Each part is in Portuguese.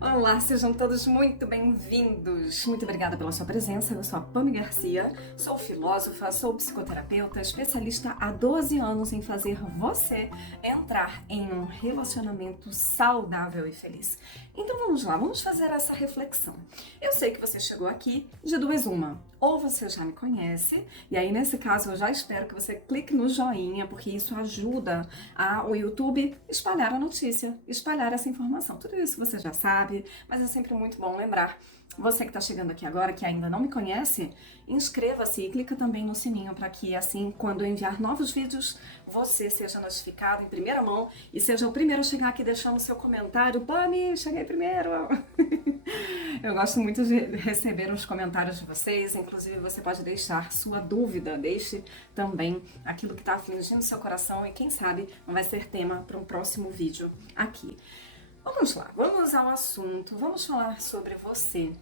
Olá, sejam todos muito bem-vindos. Muito obrigada pela sua presença. Eu sou a Pami Garcia, sou filósofa, sou psicoterapeuta, especialista há 12 anos em fazer você entrar em um relacionamento saudável e feliz. Então vamos lá, vamos fazer essa reflexão. Eu sei que você chegou aqui de duas uma. Ou você já me conhece, e aí nesse caso eu já espero que você clique no joinha, porque isso ajuda o YouTube espalhar a notícia, espalhar essa informação. Tudo isso você já sabe, mas é sempre muito bom lembrar. Você que está chegando aqui agora, que ainda não me conhece, inscreva-se e clica também no sininho para que assim, quando eu enviar novos vídeos, você seja notificado em primeira mão e seja o primeiro a chegar aqui deixando seu comentário. Pami, cheguei primeiro! Eu gosto muito de receber os comentários de vocês, inclusive você pode deixar sua dúvida, deixe também aquilo que está afligindo seu coração e quem sabe não vai ser tema para um próximo vídeo aqui. Vamos lá, vamos ao assunto, vamos falar sobre você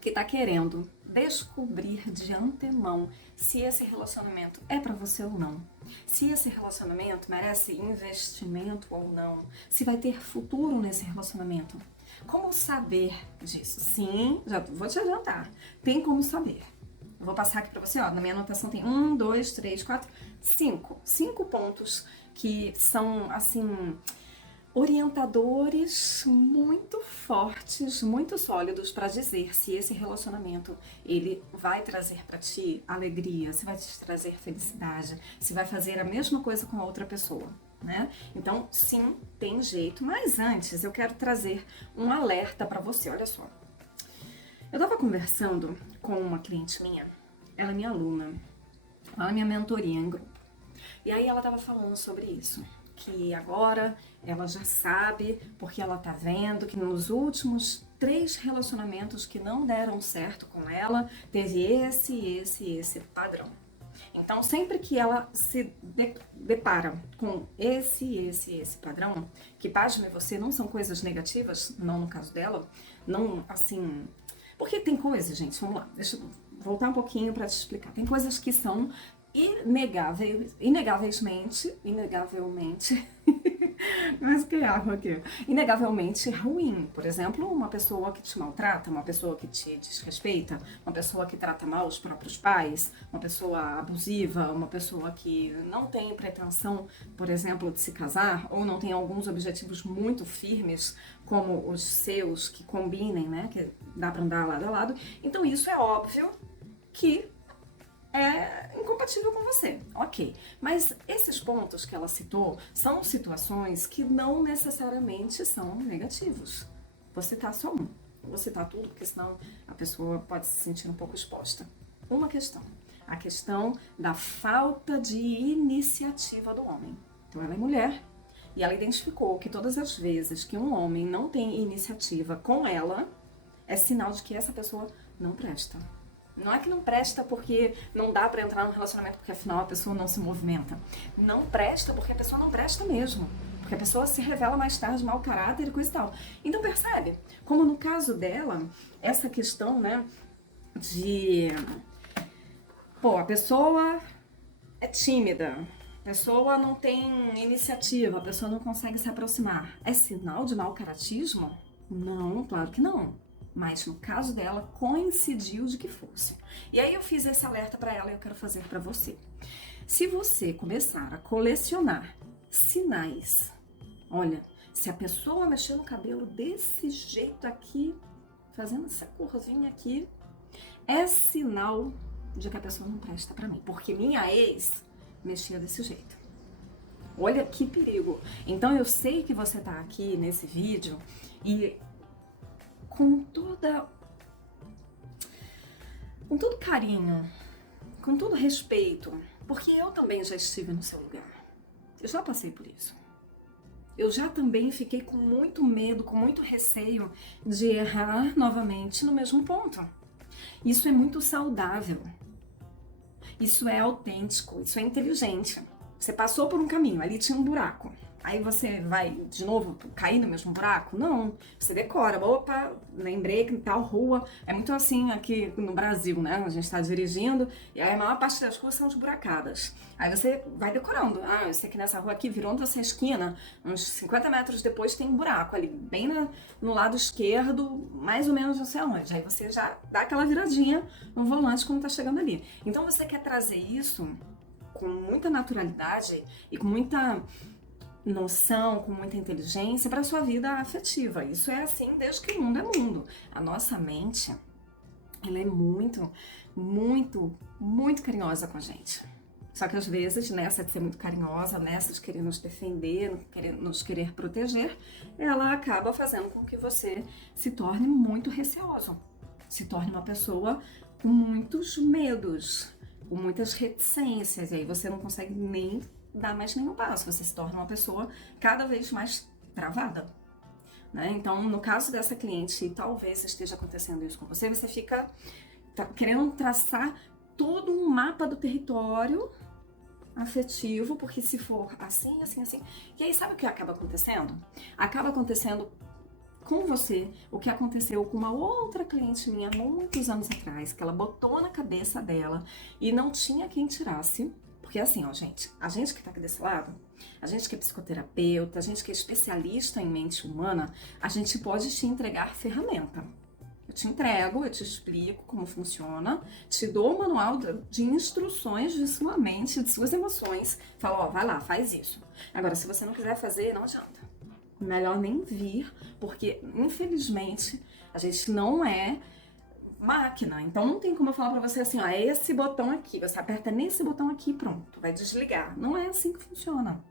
que está querendo descobrir de antemão se esse relacionamento é para você ou não, se esse relacionamento merece investimento ou não, se vai ter futuro nesse relacionamento. Como saber disso? Sim, já vou te adiantar, tem como saber. Eu vou passar aqui para você, ó, na minha anotação tem 1, 2, 3, 4, 5. 5 pontos que são, assim, orientadores muito fortes, muito sólidos para dizer se esse relacionamento ele vai trazer para ti alegria, se vai te trazer felicidade, se vai fazer a mesma coisa com a outra pessoa, né? Então, sim, tem jeito, mas antes eu quero trazer um alerta para você, olha só. Eu estava conversando com uma cliente minha, ela é minha aluna, ela é minha mentoria em grupo, e aí ela estava falando sobre isso, que agora ela já sabe, porque ela tá vendo que nos últimos 3 relacionamentos que não deram certo com ela, teve esse padrão. Então, sempre que ela se depara com esse padrão, que pasme você, não são coisas negativas, não no caso dela, não assim... Porque tem coisas, gente, vamos lá, deixa eu voltar um pouquinho para te explicar. Tem coisas que são inegavelmente, mas que erro aqui, inegavelmente ruim. Por exemplo, uma pessoa que te maltrata, uma pessoa que te desrespeita, uma pessoa que trata mal os próprios pais, uma pessoa abusiva, uma pessoa que não tem pretensão, por exemplo, de se casar, ou não tem alguns objetivos muito firmes, como os seus, que combinem, né, que dá para andar lado a lado. Então isso é óbvio que é incompatível com você, ok. Mas esses pontos que ela citou são situações que não necessariamente são negativos. Você tá só um, você tá tudo, porque senão a pessoa pode se sentir um pouco exposta. Uma questão, a questão da falta de iniciativa do homem. Então ela é mulher e ela identificou que todas as vezes que um homem não tem iniciativa com ela, é sinal de que essa pessoa não presta. Não é que não presta porque não dá pra entrar num relacionamento porque afinal a pessoa não se movimenta. Não presta porque a pessoa não presta mesmo. Porque a pessoa se revela mais tarde mau caráter e coisa e tal. Então percebe? Como no caso dela, essa questão, né, de... Pô, a pessoa é tímida, a pessoa não tem iniciativa, a pessoa não consegue se aproximar. É sinal de mau caratismo? Não, claro que não. Mas no caso dela, coincidiu de que fosse. E aí eu fiz esse alerta para ela e eu quero fazer para você. Se você começar a colecionar sinais, olha, se a pessoa mexer no cabelo desse jeito aqui, fazendo essa curvinha aqui, é sinal de que a pessoa não presta para mim, porque minha ex mexia desse jeito. Olha que perigo. Então eu sei que você tá aqui nesse vídeo e com todo carinho, com todo respeito, porque eu também já estive no seu lugar. Eu já passei por isso. Eu já também fiquei com muito medo, com muito receio de errar novamente no mesmo ponto. Isso é muito saudável. Isso é autêntico, isso é inteligente. Você passou por um caminho, ali tinha um buraco. Aí você vai de novo cair no mesmo buraco? Não. Você decora. Opa, lembrei que tal rua. É muito assim aqui no Brasil, né? A gente está dirigindo e aí a maior parte das ruas são esburacadas. Aí você vai decorando. Ah, eu sei que nessa rua aqui, virando essa esquina, uns 50 metros depois tem um buraco ali, bem no lado esquerdo, mais ou menos não sei aonde. Aí você já dá aquela viradinha no volante quando tá chegando ali. Então você quer trazer isso com muita naturalidade e com muita noção, com muita inteligência para sua vida afetiva. Isso é assim desde que o mundo é mundo. A nossa mente, ela é muito, muito, muito carinhosa com a gente. Só que às vezes, nessa de ser muito carinhosa, nessa de querer nos defender, nos querer proteger, ela acaba fazendo com que você se torne muito receoso, se torne uma pessoa com muitos medos, com muitas reticências, e aí você não consegue nem dar mais nenhum passo, você se torna uma pessoa cada vez mais travada, né? Então, no caso dessa cliente, talvez esteja acontecendo isso com você, você fica querendo traçar todo um mapa do território afetivo, porque se for assim, assim, assim, e aí sabe o que acaba acontecendo? Acaba acontecendo com você o que aconteceu com uma outra cliente minha muitos anos atrás, que ela botou na cabeça dela e não tinha quem tirasse. Porque assim, ó, gente, a gente que tá aqui desse lado, a gente que é psicoterapeuta, a gente que é especialista em mente humana, a gente pode te entregar ferramenta. Eu te entrego, eu te explico como funciona, te dou o manual de instruções de sua mente, de suas emoções. Falo, ó, vai lá, faz isso. Agora, se você não quiser fazer, não adianta. Melhor nem vir, porque infelizmente a gente não é máquina, então não tem como eu falar pra você assim, ó, é esse botão aqui, você aperta nesse botão aqui e pronto, vai desligar. Não é assim que funciona.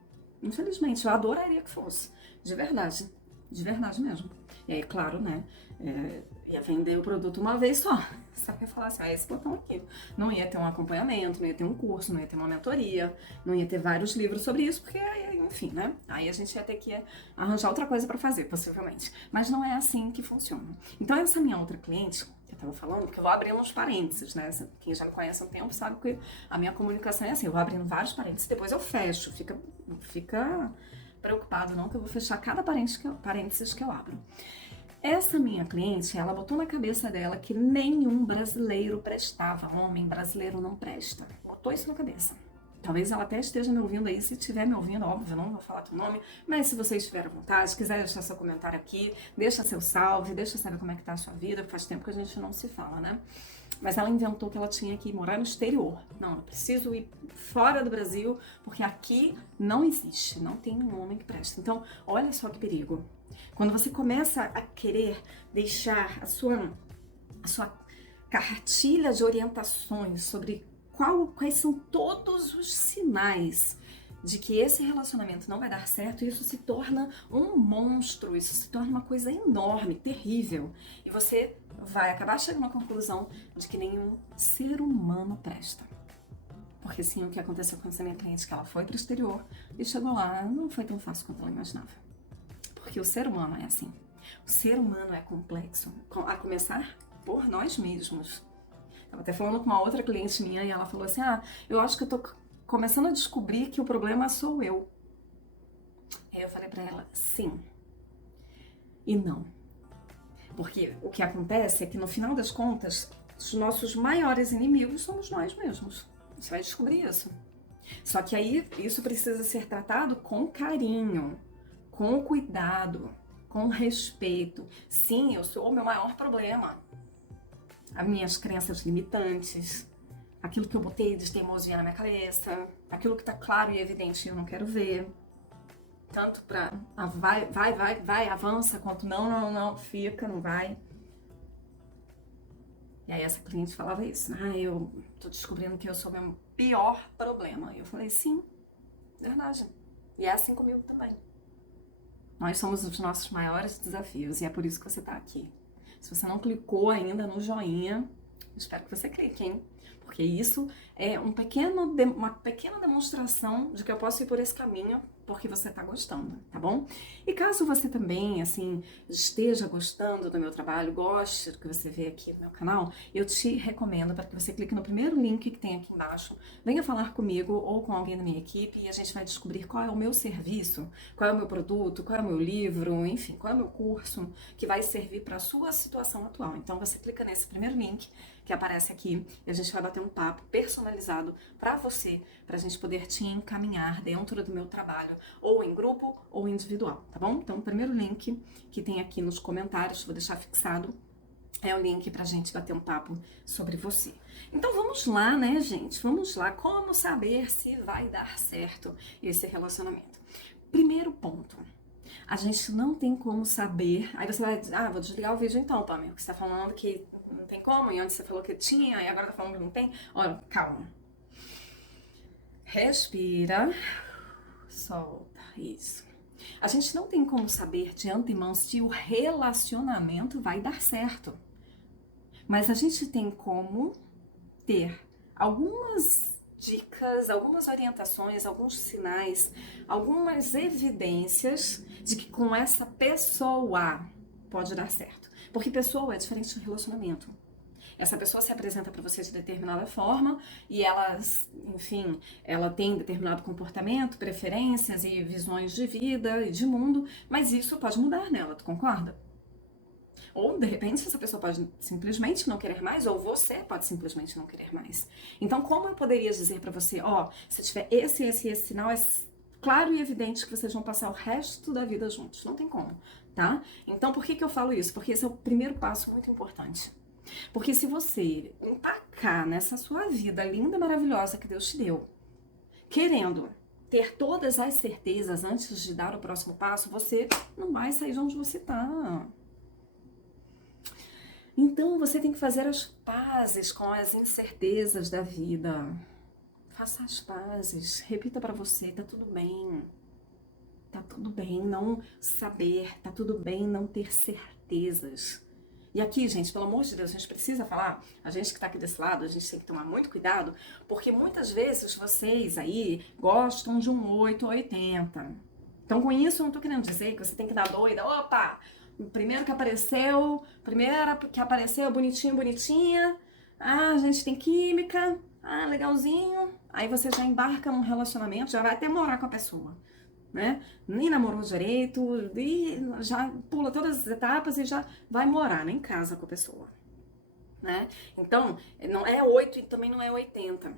Infelizmente, eu adoraria que fosse, de verdade mesmo. E aí, claro, né, ia vender o produto uma vez só. Só que eu falar assim, esse botão aqui. Não ia ter um acompanhamento, não ia ter um curso, não ia ter uma mentoria, não ia ter vários livros sobre isso, porque, enfim, né? Aí a gente ia ter que arranjar outra coisa pra fazer, possivelmente. Mas não é assim que funciona. Então, essa minha outra cliente, que eu tava falando, que eu vou abrindo uns parênteses, né? Quem já me conhece há um tempo sabe que a minha comunicação é assim, eu vou abrindo vários parênteses, depois eu fecho. Fica preocupado não, que eu vou fechar cada parênteses que eu abro. Essa minha cliente, ela botou na cabeça dela que nenhum brasileiro prestava. Homem brasileiro não presta. Botou isso na cabeça. Talvez ela até esteja me ouvindo aí. Se estiver me ouvindo, óbvio, não vou falar teu nome. Mas se você estiver à vontade, quiser deixar seu comentário aqui, deixa seu salve, deixa saber como é que tá a sua vida. Faz tempo que a gente não se fala, né? Mas ela inventou que ela tinha que morar no exterior. Não, eu preciso ir fora do Brasil, porque aqui não existe, não tem um homem que presta. Então, olha só que perigo. Quando você começa a querer deixar a sua cartilha de orientações sobre quais são todos os sinais de que esse relacionamento não vai dar certo, isso se torna um monstro, isso se torna uma coisa enorme, terrível. E você vai acabar chegando à conclusão de que nenhum ser humano presta. Porque sim, o que aconteceu com essa minha cliente, que ela foi para o exterior e chegou lá, não foi tão fácil quanto ela imaginava. Porque o ser humano é assim. O ser humano é complexo, a começar por nós mesmos. Estava até falando com uma outra cliente minha e ela falou assim, eu acho que eu tô começando a descobrir que o problema sou eu. Aí eu falei pra ela, sim e não. Porque o que acontece é que no final das contas, os nossos maiores inimigos somos nós mesmos. Você vai descobrir isso. Só que aí isso precisa ser tratado com carinho, com cuidado, com respeito. Sim, eu sou o meu maior problema. As minhas crenças limitantes, aquilo que eu botei de teimosia na minha cabeça, aquilo que tá claro e evidente e eu não quero ver. Tanto pra vai, avança, quanto não, fica, não vai. E aí essa cliente falava isso, eu tô descobrindo que eu sou o meu pior problema. E eu falei, sim, verdade. E é assim comigo também. Nós somos os nossos maiores desafios e é por isso que você tá aqui. Se você não clicou ainda no joinha, espero que você clique, hein? Porque isso é uma pequena demonstração de que eu posso ir por esse caminho porque você tá gostando, tá bom? E caso você também, assim, esteja gostando do meu trabalho, goste do que você vê aqui no meu canal, eu te recomendo para que você clique no primeiro link que tem aqui embaixo, venha falar comigo ou com alguém da minha equipe e a gente vai descobrir qual é o meu serviço, qual é o meu produto, qual é o meu livro, enfim, qual é o meu curso que vai servir para a sua situação atual. Então você clica nesse primeiro link que aparece aqui e a gente vai bater um papo personalizado para você, para a gente poder te encaminhar dentro do meu trabalho, ou em grupo ou individual, tá bom? Então o primeiro link que tem aqui nos comentários, vou deixar fixado, é o link pra gente bater um papo sobre você. Então vamos lá, né, gente? Vamos lá. Como saber se vai dar certo esse relacionamento? Primeiro ponto. A gente não tem como saber. Aí você vai dizer, vou desligar o vídeo então, Tommy. Porque você tá falando que não tem como, e antes você falou que tinha, e agora tá falando que não tem. Olha, calma. Respira. Solta. Isso. A gente não tem como saber de antemão se o relacionamento vai dar certo. Mas a gente tem como ter algumas dicas, algumas orientações, alguns sinais, algumas evidências de que com essa pessoa pode dar certo. Porque pessoa é diferente de relacionamento. Essa pessoa se apresenta para você de determinada forma e ela, enfim, ela tem determinado comportamento, preferências e visões de vida e de mundo, mas isso pode mudar nela, tu concorda? Ou, de repente, essa pessoa pode simplesmente não querer mais, ou você pode simplesmente não querer mais. Então, como eu poderia dizer pra você, se tiver esse sinal, é claro e evidente que vocês vão passar o resto da vida juntos. Não tem como, tá? Então, por que eu falo isso? Porque esse é o primeiro passo muito importante. Porque se você empacar nessa sua vida linda, maravilhosa que Deus te deu, querendo ter todas as certezas antes de dar o próximo passo, você não vai sair de onde você tá. Então você tem que fazer as pazes com as incertezas da vida. Faça as pazes. Repita pra você, tá tudo bem. Tá tudo bem não saber, tá tudo bem não ter certezas. E aqui, gente, pelo amor de Deus, a gente precisa falar, a gente que tá aqui desse lado, a gente tem que tomar muito cuidado, porque muitas vezes vocês aí gostam de um 8 ou 80. Então com isso eu não tô querendo dizer que você tem que dar doida, opa! Primeiro que apareceu, bonitinho, bonitinha. A gente tem química. Legalzinho. Aí você já embarca num relacionamento, já vai até morar com a pessoa, né? Nem namorou direito, e já pula todas as etapas e já vai morar, nem casa com a pessoa, né? Então, não é 8 e também não é 80.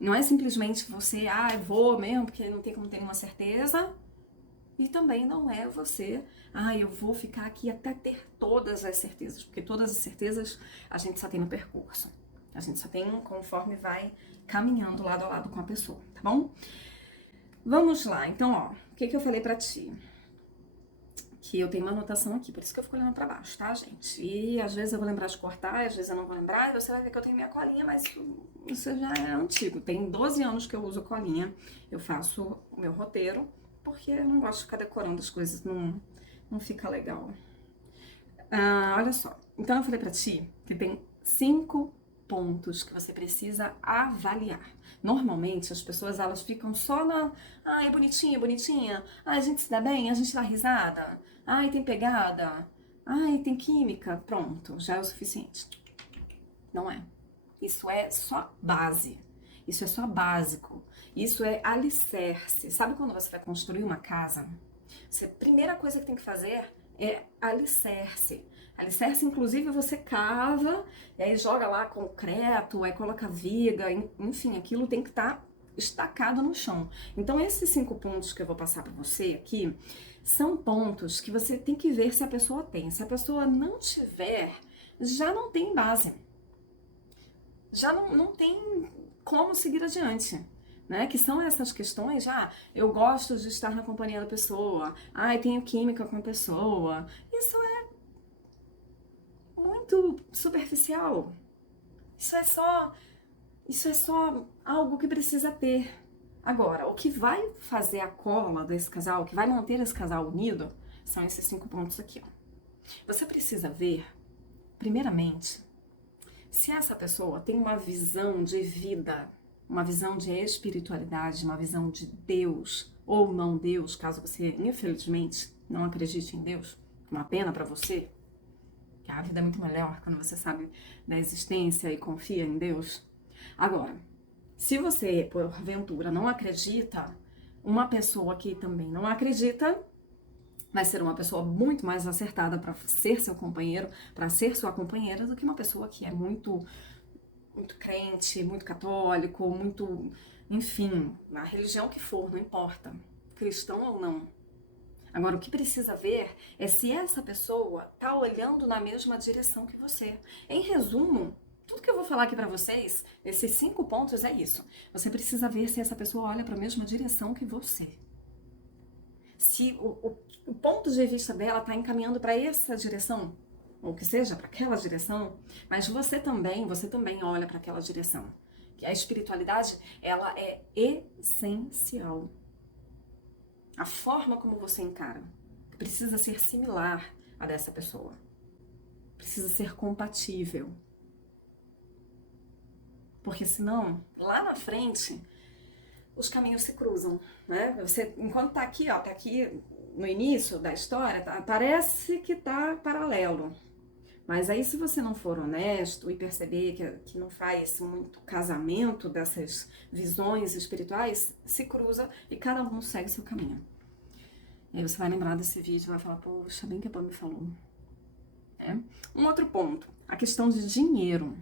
Não é simplesmente você, eu vou mesmo, porque não tem como ter uma certeza. E também não é você, eu vou ficar aqui até ter todas as certezas, porque todas as certezas a gente só tem no percurso. A gente só tem conforme vai caminhando lado a lado com a pessoa, tá bom? Vamos lá, então, o que eu falei pra ti? Que eu tenho uma anotação aqui, por isso que eu fico olhando pra baixo, tá, gente? E às vezes eu vou lembrar de cortar, às vezes eu não vou lembrar, e você vai ver que eu tenho minha colinha, mas isso já é antigo. Tem 12 anos que eu uso colinha, eu faço o meu roteiro, porque eu não gosto de ficar decorando as coisas, não fica legal. Olha só, então eu falei pra ti que tem 5 pontos que você precisa avaliar. Normalmente as pessoas elas ficam só na, é bonitinha, bonitinha, a gente se dá bem, a gente dá risada, tem pegada, tem química, pronto, já é o suficiente. Não é. Isso é só base. Isso é só básico. Isso é alicerce. Sabe quando você vai construir uma casa? A primeira coisa que tem que fazer é alicerce. Alicerce, inclusive, você cava, e aí joga lá concreto, aí coloca viga, enfim, aquilo tem que estar estacado no chão. Então, esses 5 pontos que eu vou passar para você aqui, são pontos que você tem que ver se a pessoa tem. Se a pessoa não tiver, já não tem base. Já não tem como seguir adiante, né? Que são essas questões, eu gosto de estar na companhia da pessoa, tenho química com a pessoa. Isso é muito superficial. Isso é só algo que precisa ter. Agora, o que vai fazer a cola desse casal, o que vai manter esse casal unido, são esses 5 pontos aqui, Você precisa ver, primeiramente, se essa pessoa tem uma visão de vida, uma visão de espiritualidade, uma visão de Deus ou não Deus, caso você, infelizmente, não acredite em Deus, uma pena pra você, que a vida é muito melhor quando você sabe da existência e confia em Deus. Agora, se você, porventura, não acredita, uma pessoa que também não acredita vai ser uma pessoa muito mais acertada para ser seu companheiro, para ser sua companheira, do que uma pessoa que é muito crente, muito católico, muito, enfim, a religião que for, não importa, cristão ou não. Agora, o que precisa ver é se essa pessoa está olhando na mesma direção que você. Em resumo, tudo que eu vou falar aqui para vocês, esses 5 pontos é isso. Você precisa ver se essa pessoa olha para a mesma direção que você. Se o ponto de vista dela está encaminhando para essa direção, ou que seja, para aquela direção, mas você também olha para aquela direção. Que a espiritualidade, ela é essencial. A forma como você encara precisa ser similar à dessa pessoa. Precisa ser compatível. Porque senão, lá na frente, os caminhos se cruzam, né? Você, enquanto tá aqui no início da história, parece que tá paralelo. Mas aí, se você não for honesto e perceber que não faz muito casamento dessas visões espirituais, se cruza e cada um segue seu caminho. E aí você vai lembrar desse vídeo e vai falar, poxa, bem que a Pam me falou. Um outro ponto, a questão de dinheiro.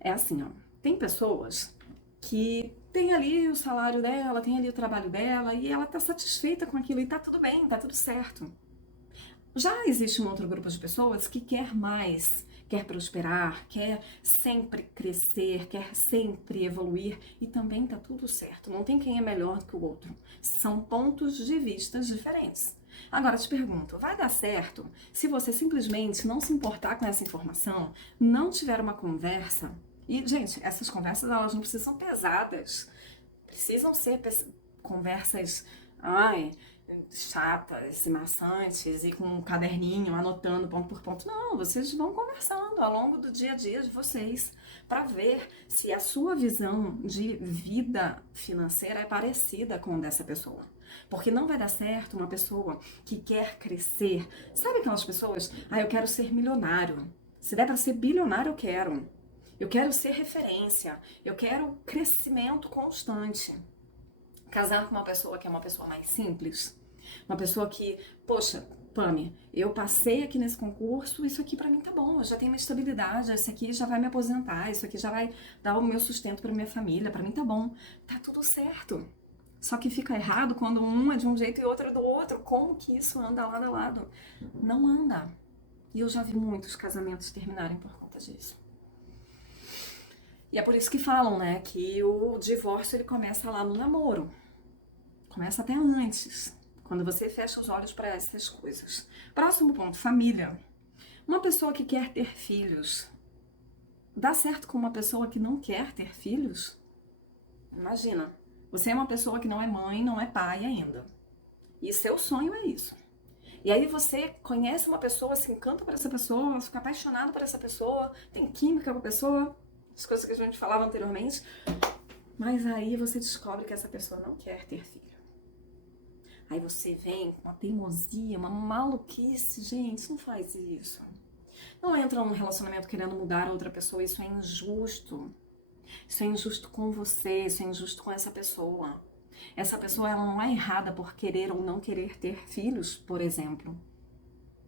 É assim, ó, tem pessoas que tem ali o salário dela, tem ali o trabalho dela e ela tá satisfeita com aquilo e tá tudo bem, tá tudo certo. Já existe um outro grupo de pessoas que quer mais, quer prosperar, quer sempre crescer, quer sempre evoluir e também tá tudo certo. Não tem quem é melhor do que o outro. São pontos de vista diferentes. Agora te pergunto, vai dar certo se você simplesmente não se importar com essa informação, não tiver uma conversa? E, gente, essas conversas elas não precisam ser pesadas. Precisam ser conversas, chatas e maçantes e com um caderninho anotando ponto por ponto. Não, vocês vão conversando ao longo do dia a dia de vocês para ver se a sua visão de vida financeira é parecida com a dessa pessoa. Porque não vai dar certo uma pessoa que quer crescer. Sabe aquelas pessoas? Eu quero ser milionário. Se der para ser bilionário, eu quero. Eu quero ser referência. Eu quero crescimento constante. Casar com uma pessoa que é uma pessoa mais simples. Uma pessoa que, poxa, Pami, eu passei aqui nesse concurso, isso aqui pra mim tá bom, eu já tenho uma estabilidade, isso aqui já vai me aposentar, isso aqui já vai dar o meu sustento pra minha família, pra mim tá bom. Tá tudo certo. Só que fica errado quando um é de um jeito e outro é do outro. Como que isso anda lado a lado? Não anda. E eu já vi muitos casamentos terminarem por conta disso. E é por isso que falam, né, que o divórcio ele começa lá no namoro. Começa até antes, quando você fecha os olhos para essas coisas. Próximo ponto, família. Uma pessoa que quer ter filhos, dá certo com uma pessoa que não quer ter filhos? Imagina, você é uma pessoa que não é mãe, não é pai ainda. E seu sonho é isso. E aí você conhece uma pessoa, se encanta por essa pessoa, fica apaixonado por essa pessoa, tem química com a pessoa, as coisas que a gente falava anteriormente, mas aí você descobre que essa pessoa não quer ter filho. Aí você vem com uma teimosia, uma maluquice, gente, não faz isso. Não entra num relacionamento querendo mudar a outra pessoa, isso é injusto. Isso é injusto com você, isso é injusto com essa pessoa. Essa pessoa ela não é errada por querer ou não querer ter filhos, por exemplo.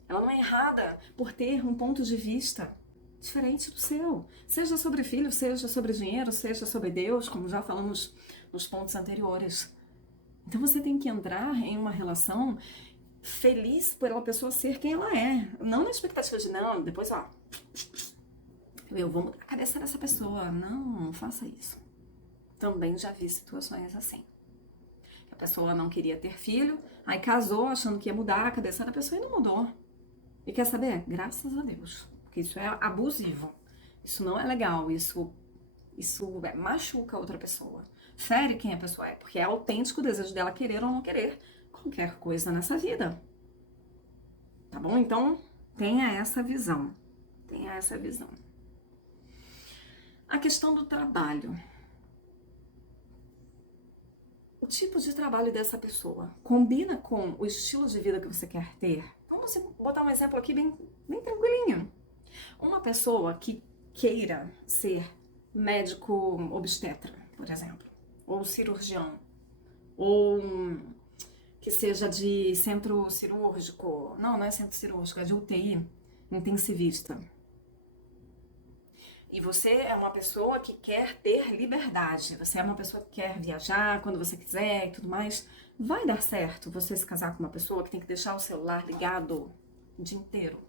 Ela não é errada por ter um ponto de vista diferente do seu. Seja sobre filho, seja sobre dinheiro, seja sobre Deus, como já falamos nos pontos anteriores. Então você tem que entrar em uma relação feliz pela pessoa ser quem ela é. Não na expectativa de, não, depois, eu vou mudar a cabeça dessa pessoa. Não faça isso. Também já vi situações assim. A pessoa não queria ter filho, aí casou achando que ia mudar a cabeça da pessoa e não mudou. E quer saber? Graças a Deus. Porque isso é abusivo. Isso não é legal. Isso machuca a outra pessoa. Fere quem a pessoa é. Porque é autêntico o desejo dela querer ou não querer qualquer coisa nessa vida. Tá bom? Então, tenha essa visão. Tenha essa visão. A questão do trabalho. O tipo de trabalho dessa pessoa combina com o estilo de vida que você quer ter? Vamos botar um exemplo aqui bem tranquilinho. Uma pessoa que queira ser médico obstetra, por exemplo, ou cirurgião, ou que seja de centro cirúrgico, não é centro cirúrgico, é de UTI, intensivista. E você é uma pessoa que quer ter liberdade, você é uma pessoa que quer viajar quando você quiser e tudo mais. Vai dar certo você se casar com uma pessoa que tem que deixar o celular ligado o dia inteiro,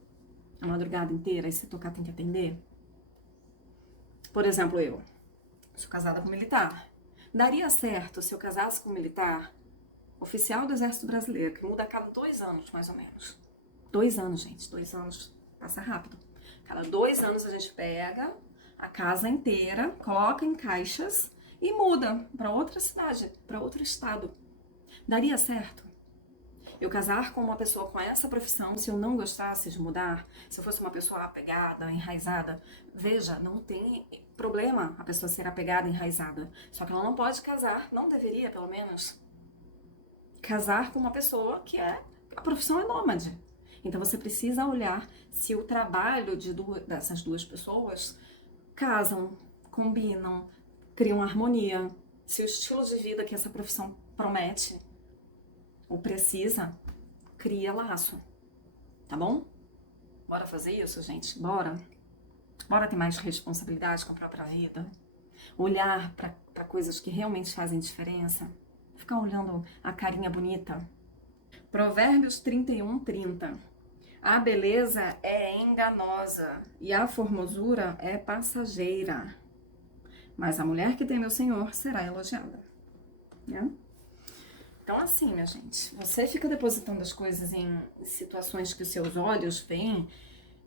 a madrugada inteira, e se tocar tem que atender? Por exemplo, eu sou casada com um militar. Daria certo se eu casasse com um militar oficial do Exército Brasileiro, que muda a cada 2 anos, mais ou menos. 2 anos, gente, 2 anos passa rápido. Cada 2 anos a gente pega a casa inteira, coloca em caixas e muda para outra cidade, para outro estado. Daria certo eu casar com uma pessoa com essa profissão se eu não gostasse de mudar? Se eu fosse uma pessoa apegada, enraizada? Veja, não tem problema a pessoa ser apegada, enraizada. Só que ela não pode casar, não deveria, pelo menos, casar com uma pessoa que a profissão é nômade. Então você precisa olhar se o trabalho dessas duas pessoas casam, combinam, criam harmonia, se o estilo de vida que essa profissão promete ou precisa cria laço, tá bom? Bora fazer isso, gente? Bora ter mais responsabilidade com a própria vida, olhar para coisas que realmente fazem diferença, ficar olhando a carinha bonita. Provérbios 31:30. A beleza é enganosa e a formosura é passageira, mas a mulher que teme o Senhor será elogiada. Né? Então, assim, minha gente, você fica depositando as coisas em situações que os seus olhos veem,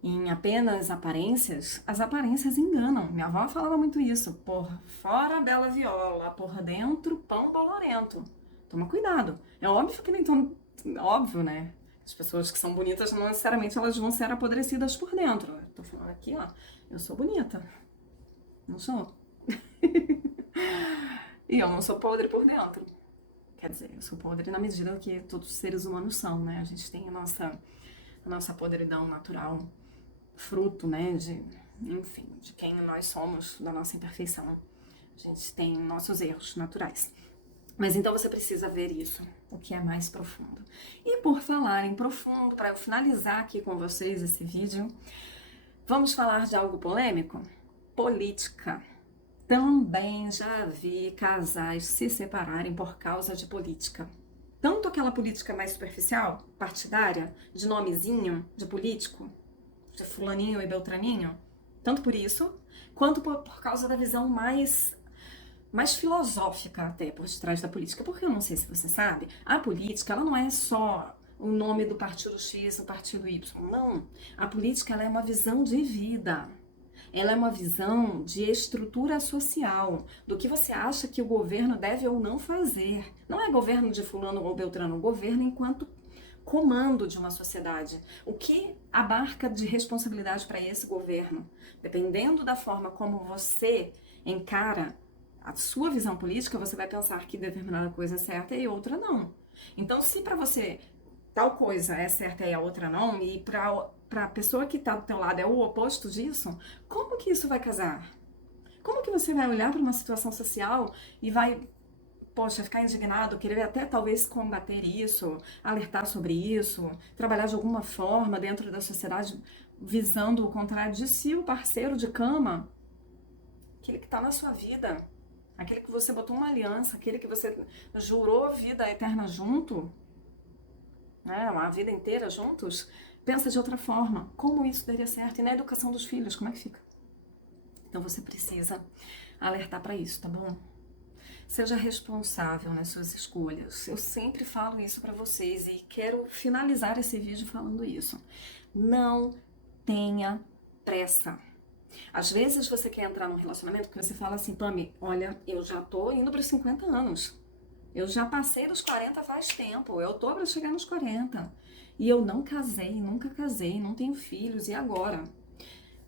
em apenas aparências. As aparências enganam. Minha avó falava muito isso. Por fora, bela viola, por dentro, pão bolorento. Toma cuidado. É óbvio que nem tão... Óbvio, né? As pessoas que são bonitas, não necessariamente elas vão ser apodrecidas por dentro. Eu tô falando aqui, ó, eu sou bonita. Não sou. E eu não sou podre por dentro. Quer dizer, eu sou podre na medida que todos os seres humanos são, né? A gente tem a nossa podridão natural, fruto, né, enfim, de quem nós somos, da nossa imperfeição. A gente tem nossos erros naturais. Mas então você precisa ver isso, o que é mais profundo. E por falar em profundo, para eu finalizar aqui com vocês esse vídeo, vamos falar de algo polêmico? Política. Também já vi casais se separarem por causa de política. Tanto aquela política mais superficial, partidária, de nomezinho, de político, de fulaninho e beltraninho, tanto por isso, quanto por causa da visão mais filosófica até por detrás da política. Porque eu não sei se você sabe, a política ela não é só o nome do partido X, do partido Y. Não. A política ela é uma visão de vida. Ela é uma visão de estrutura social, do que você acha que o governo deve ou não fazer. Não é governo de fulano ou beltrano, o governo enquanto comando de uma sociedade. O que abarca de responsabilidade para esse governo? Dependendo da forma como você encara a sua visão política, você vai pensar que determinada coisa é certa e outra não. Então, se para você tal coisa é certa e a outra não, e para a pessoa que está do teu lado é o oposto disso, como que isso vai casar? Como que você vai olhar para uma situação social e vai, poxa, ficar indignado, querer até talvez combater isso, alertar sobre isso, trabalhar de alguma forma dentro da sociedade visando o contrário de si, o parceiro de cama, aquele que está na sua vida, aquele que você botou uma aliança, aquele que você jurou vida eterna junto, né, uma vida inteira juntos, pensa de outra forma. Como isso daria certo? E na educação dos filhos, como é que fica? Então você precisa alertar para isso, tá bom? Seja responsável nas suas escolhas. Eu sempre falo isso para vocês e quero finalizar esse vídeo falando isso. Não tenha pressa. Às vezes você quer entrar num relacionamento que você fala assim, Pami, olha, eu já tô indo para os 50 anos. Eu já passei dos 40 faz tempo, eu tô para chegar nos 40. E eu não casei, nunca casei, não tenho filhos, e agora?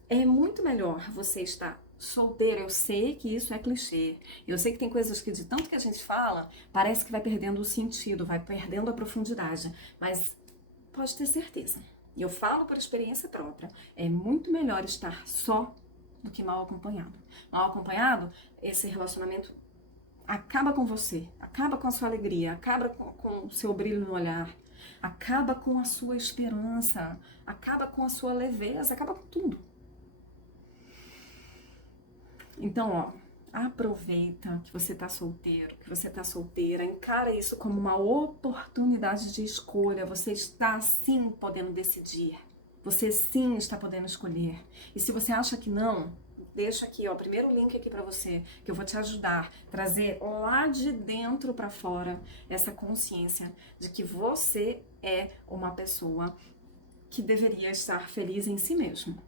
É muito melhor você estar solteiro. Eu sei que isso é clichê. Eu sei que tem coisas que de tanto que a gente fala, parece que vai perdendo o sentido, vai perdendo a profundidade. Mas pode ter certeza. E eu falo por experiência própria. É muito melhor estar só do que mal acompanhado. Mal acompanhado, esse relacionamento acaba com você, acaba com a sua alegria, acaba com o seu brilho no olhar, acaba com a sua esperança, acaba com a sua leveza, acaba com tudo. Então, ó, aproveita que você tá solteiro, que você tá solteira, encara isso como uma oportunidade de escolha. Você está sim podendo decidir. Você sim está podendo escolher. E se você acha que não, deixa aqui, ó, o primeiro link aqui pra você, que eu vou te ajudar a trazer lá de dentro pra fora essa consciência de que você é uma pessoa que deveria estar feliz em si mesmo,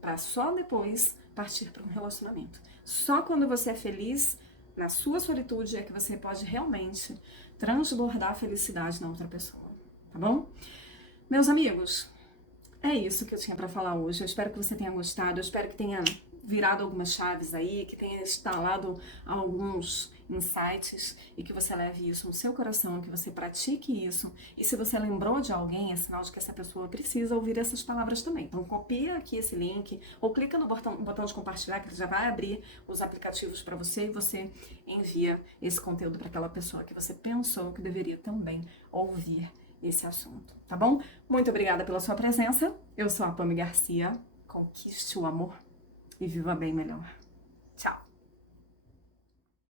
para só depois partir para um relacionamento. Só quando você é feliz na sua solitude é que você pode realmente transbordar a felicidade na outra pessoa, tá bom? Meus amigos, é isso que eu tinha para falar hoje. Eu espero que você tenha gostado, eu espero que tenha virado algumas chaves aí, que tenha instalado alguns insights e que você leve isso no seu coração, que você pratique isso. E se você lembrou de alguém, é sinal de que essa pessoa precisa ouvir essas palavras também. Então copia aqui esse link ou clica no botão de compartilhar, que ele já vai abrir os aplicativos para você e você envia esse conteúdo para aquela pessoa que você pensou que deveria também ouvir esse assunto, tá bom? Muito obrigada pela sua presença. Eu sou a Pami Garcia. Conquiste o amor e viva bem melhor.